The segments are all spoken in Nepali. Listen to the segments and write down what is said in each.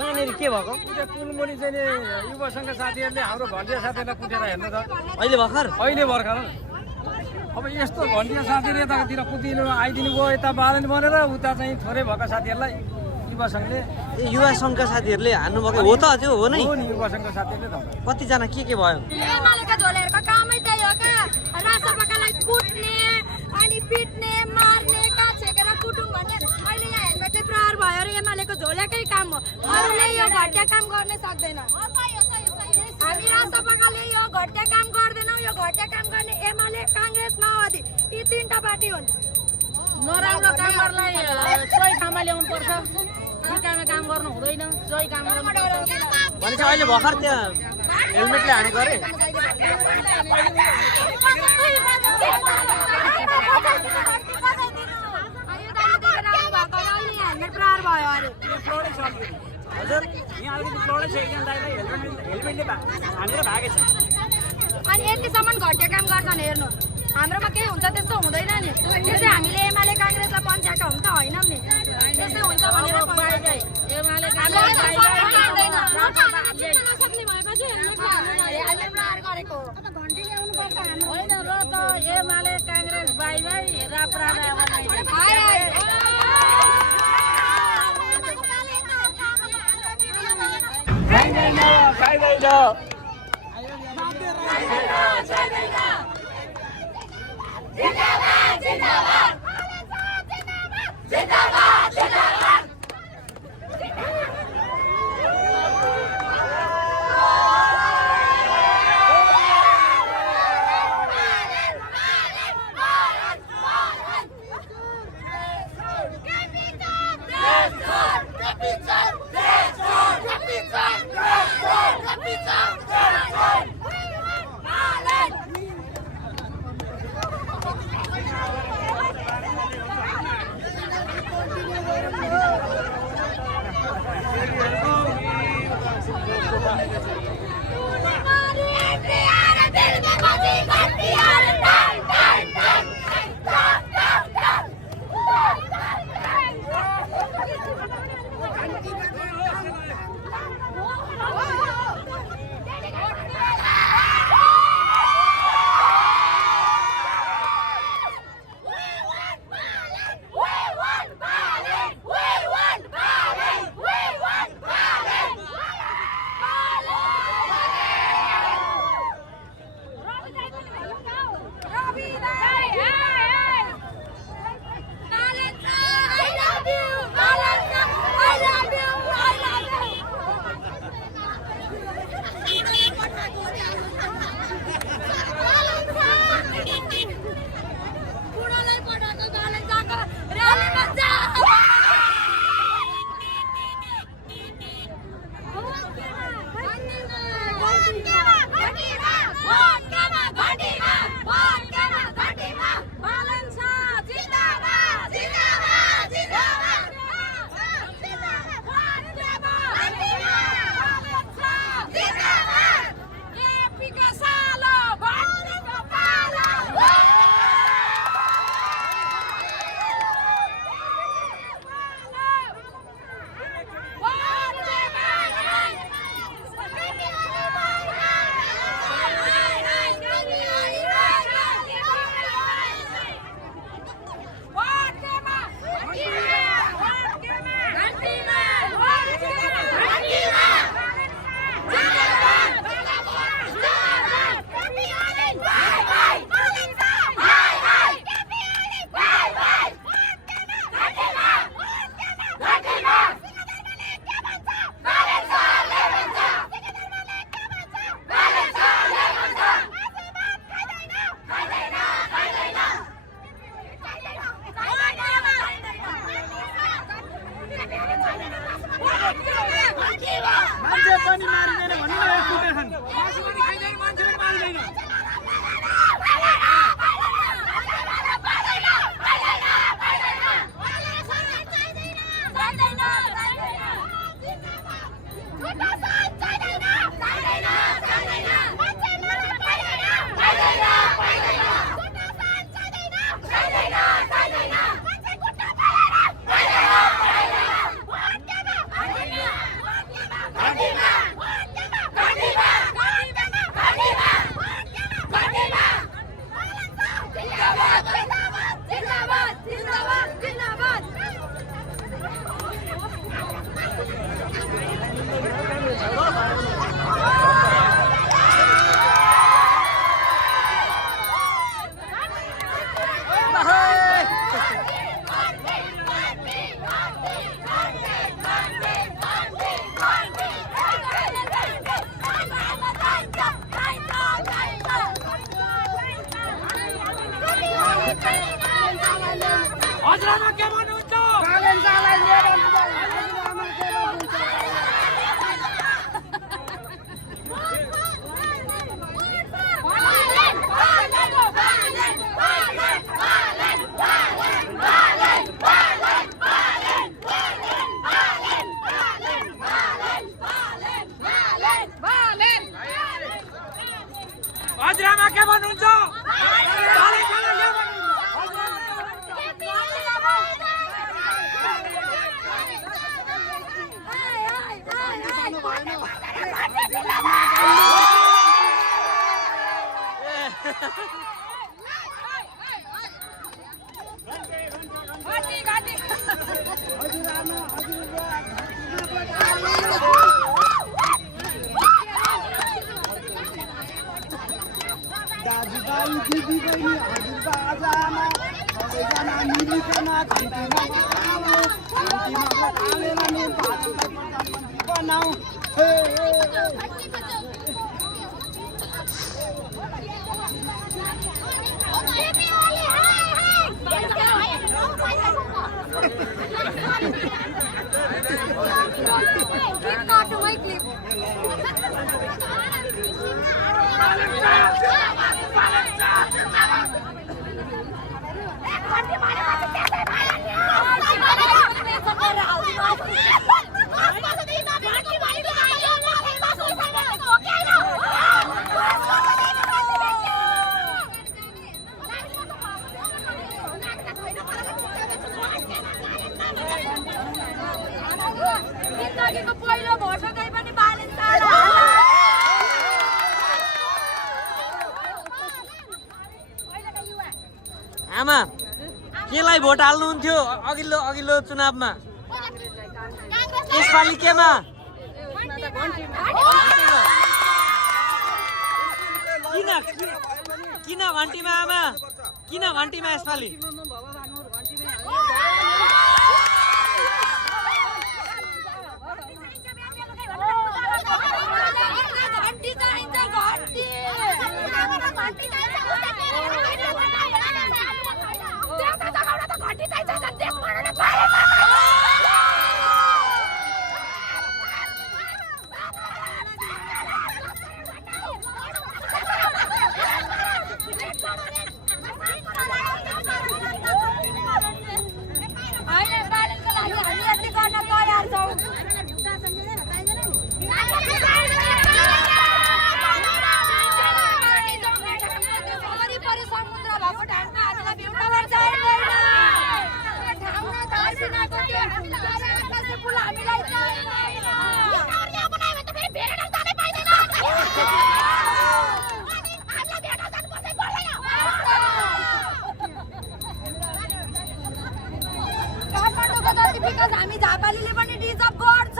कहाँनिर के भएको पुलमुनि चाहिँ नि युवा सङ्घ साथीहरूले हाम्रो घन्टिया साथीहरूलाई कुटेर हेर्नु त अहिले भर्खर अब यस्तो घन्टिया साथीहरू यतातिर कुदिनु आइदिनु भयो यता बालन बनेर उता चाहिँ थोरै भएका साथीहरूलाई युवा सङ्घले युवा सङ्घका साथीहरूले हान्नु भएको हो त त्यो हो नै युवा सङ्घका साथीहरूले कतिजना के भयो एमालेका झोलेहरूको कामै त्यही हो क्या रासपाकालाई कुट्ने अनि पिट्ने मार्ने काछेकेर कुटुङ भन्ने अहिले यहाँ हेलमेटै प्रहार भयो र एमालेको झोलेकै काम हो अरूले यो घटिया काम गर्न सक्दैन हामी रासपाकाले यो घटिया काम गर्दैनौँ यो घटिया काम गर्ने एमाले काङ्ग्रेस माओवादी यी तीनटा पार्टी हुन् नराम्रो कामहरूलाई सही ठाउँमा ल्याउनु पर्छ ठिकाना काम गर्नु हुँदैन सही काम भनेपछि अहिले भर्खर त्यहाँ हेलमेटले हानेको अरे अनि यतिसम्म घटिया काम गर्छन् हेर्नु हाम्रोमा केही हुन्छ त्यस्तो हुँदैन नि त्यसै हामीले एमाले काङ्ग्रेसलाई पन्छाएका हुन्छ होइनौँ नि त्यस्तै हुन्छ भनेर होइन र त एमाले काङ्ग्रेस बाई बाई राप्रा हजुरआमा के भन्नुहुन्छ? दाजुभाइ दिदीबहिनी हजुरबा आजामा सबैजना मिलिकन घन्टीमा हालेर नि भारतलाई प्रधानमन्त्री बनाऊ। जिन्दगीको पहिलो भोट चाहिँ पनि बालिन्छ। आमा केलाई भोट हाल्नुहुन्थ्यो अघिल्लो चुनावमा? यसपालि केमा? किन घन्टीमा आमा? किन घन्टीमा यसपालि? हामी झापालीले पनि डिजर्भ गर्छ।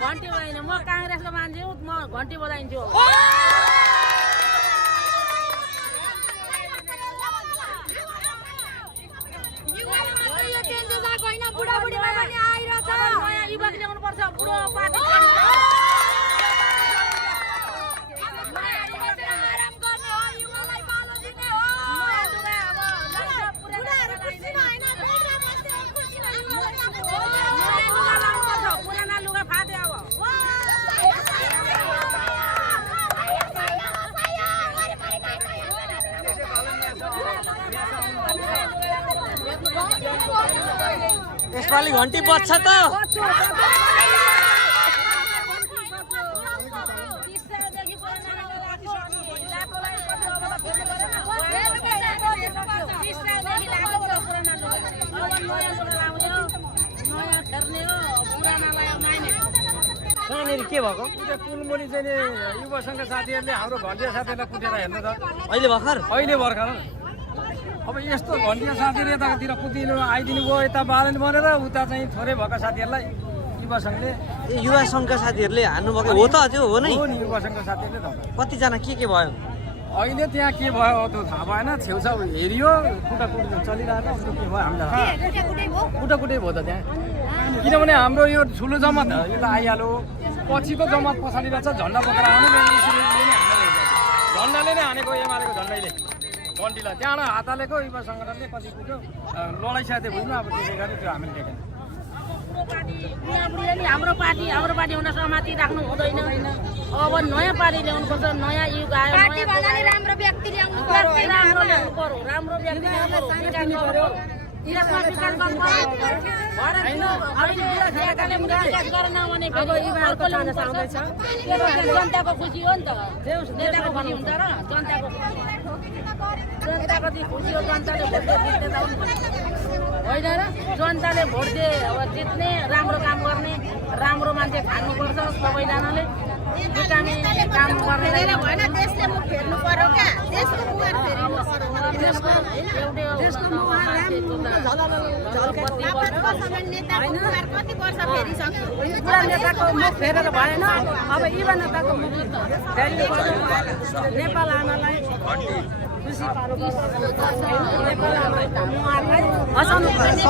घन्टी बजाइन म काङ्ग्रेसको मान्छे हो, म घन्टी बजाइन्छु। बुढाबुढीमा पनि आइरहेछ। नयाँ युवक ल्याउनु पर्छ, बुढो पार्टी आराम गर्ने हो, युवालाई पालो दिने हो। पुराना लुगा फाटे अब यसपालि घन्टी बज्छ त? कहाँनिर के भएको? पुलमुनि चाहिँ नि युवा सङ्घ साथीहरूले हाम्रो घन्टिया साथीहरूलाई कुटेर हेर्नु त अहिले भर्खर अब यस्तो घन्टिया साथीहरू यतातिर कुदिनु आइदिनु भयो, यता बालन बनेर उता चाहिँ थोरै भएका साथीहरूलाई युवा सङ्घले युवा सङ्घका साथीहरूले हान्नु भएको हो त? त्यो हो नै? युवा सङ्घका साथीहरूले त कतिजना के भयो? अहिले त्यहाँ के भयो त्यो थाहा भएन छेउछाउ हेरियो कुटाकुटी चलिरहेको अन्त के भयो हामीलाई कुटाकुटै भयो त त्यहाँ किनभने हाम्रो यो ठुलो जमात यो त आइहाल्यो पछिको जमात पछाडि रहेछ झन्डा बोकेर आउनु झन्डाले नै हानेको एमालेको झन्डैले बन्टीलाई त्यहाँबाट हात हालेको युवा सङ्गठनले पछि पुग्यो लडाइसकेको थियो बुझ्नु अब त्यसले गर्दा त्यो हामीले देखेन बुढाबुढीले हाम्रो पार्टी हुन समाति राख्नु हुँदैन अब नयाँ पार्टी ल्याउनुपर्छ नयाँ युग आयो पार्टी भन्नाले राम्रो व्यक्ति ल्याउनु पर्यो होइन राम्रो ल्याउनु पर्यो राम्रो व्यक्ति ल्याउनु पर्यो यसमा विकास गर्नु पर्यो जनताको खुसी हो नि त नेताको खुसी हुन्छ र जनताको खुसी हो जनताले भोट होइन र जनताले भोट दिए अब जित्ने राम्रो काम गर्ने राम्रो मान्छे खानुपर्छ सबैजनाले बिटामी काम गर्ने होइन देशले मुख फेर्नु पर्यो क्या देशको मुख नेताको मुख फेरेर भएन अब युवा नेताको मुख नेपाल आमालाई खुसी पार्नुपर्छ नेपाल आमालाई हँसाउनु पर्छ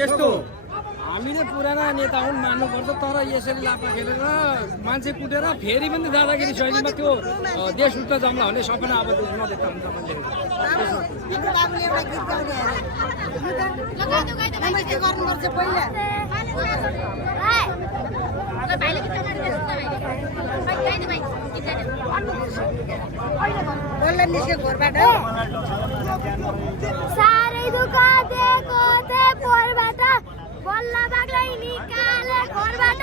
यस्तो हामीले पुराना नेता हुन् मान्नुपर्छ तर यसरी लापा खेलेर मान्छे कुटेर फेरि पनि जाँदाखेरि शैलीमा त्यो देश उल्टा जम्ला हुने सपना अब नदेख्दा हुन्छ साह्रै दुःख दिएको थिएँ पोहोरबाट बल्ल बाग्लै निकाले घरबाट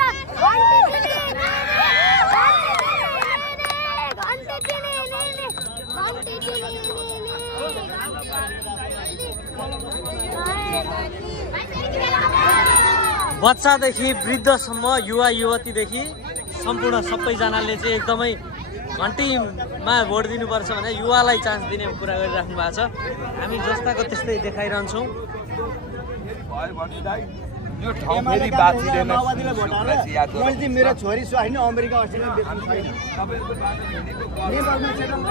बच्चादेखि वृद्धसम्म युवा युवतीदेखि सम्पूर्ण सबैजनाले चाहिँ एकदमै घन्टीमा भोट दिनुपर्छ भने युवालाई चान्स दिने कुरा गरिराख्नु भएको छ हामी जस्ताको त्यस्तै देखाइरहन्छौँ यो ठाउँ फेरि बाँचिँदैन मैले मेरो छोरी होइन अमेरिका अस्ट्रेलिया बेच्नु छैन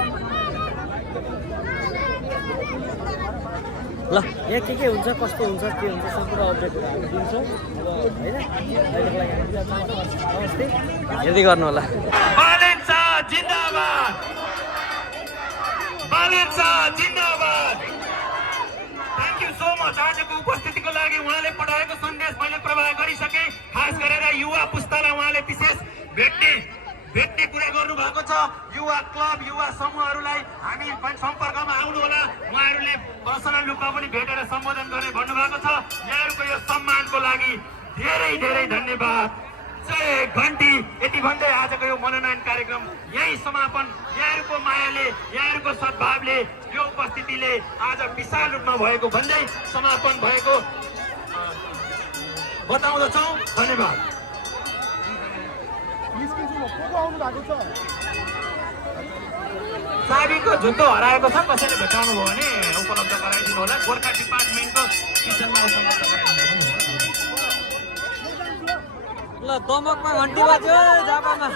ल यहाँ के हुन्छ कस्तो हुन्छ के हुन्छ सम्पूर्ण अपडेटहरू हामी दिन्छौँ अब होइन अहिलेको लागि नमस्ते हेर्दै गर्नु होला थ्याङ्क यू सो मच आजको उपस्थितिको लागि उहाँले पठाएको सन्देश मैले प्रवाह गरिसके खास गरेर युवा पुस्तालाई उहाँले विशेष भेट्ने कुरा गर्नुभएको छ युवा क्लब युवा समूहहरूलाई हामी सम्पर्कमा आउनु होला उहाँहरूले पर्सनल रूपमा पनि भेटेर सम्बोधन गर्ने भन्नुभएको छ यहाँहरूको यो सम्मानको लागि धेरै धेरै धन्यवाद जय घन्टी यति भन्दै आजको यो मनोनयन कार्यक्रम यही समापन यहाँहरूको मायाले यहाँहरूको सद्भावले यो उपस्थितिले आज विशाल रूपमा भएको भन्दै समापन भएको बताउँदछौँ धन्यवाद चाबीको झुन्डो हराएको छ कसैले भेटाउनु भयो भने उपलब्ध गराइदिनु होला गोर्खा डिपार्टमेन्टको किचनमा उपलब्ध गराइदिनु ल दमकमा घन्टी बाज्यो झापामा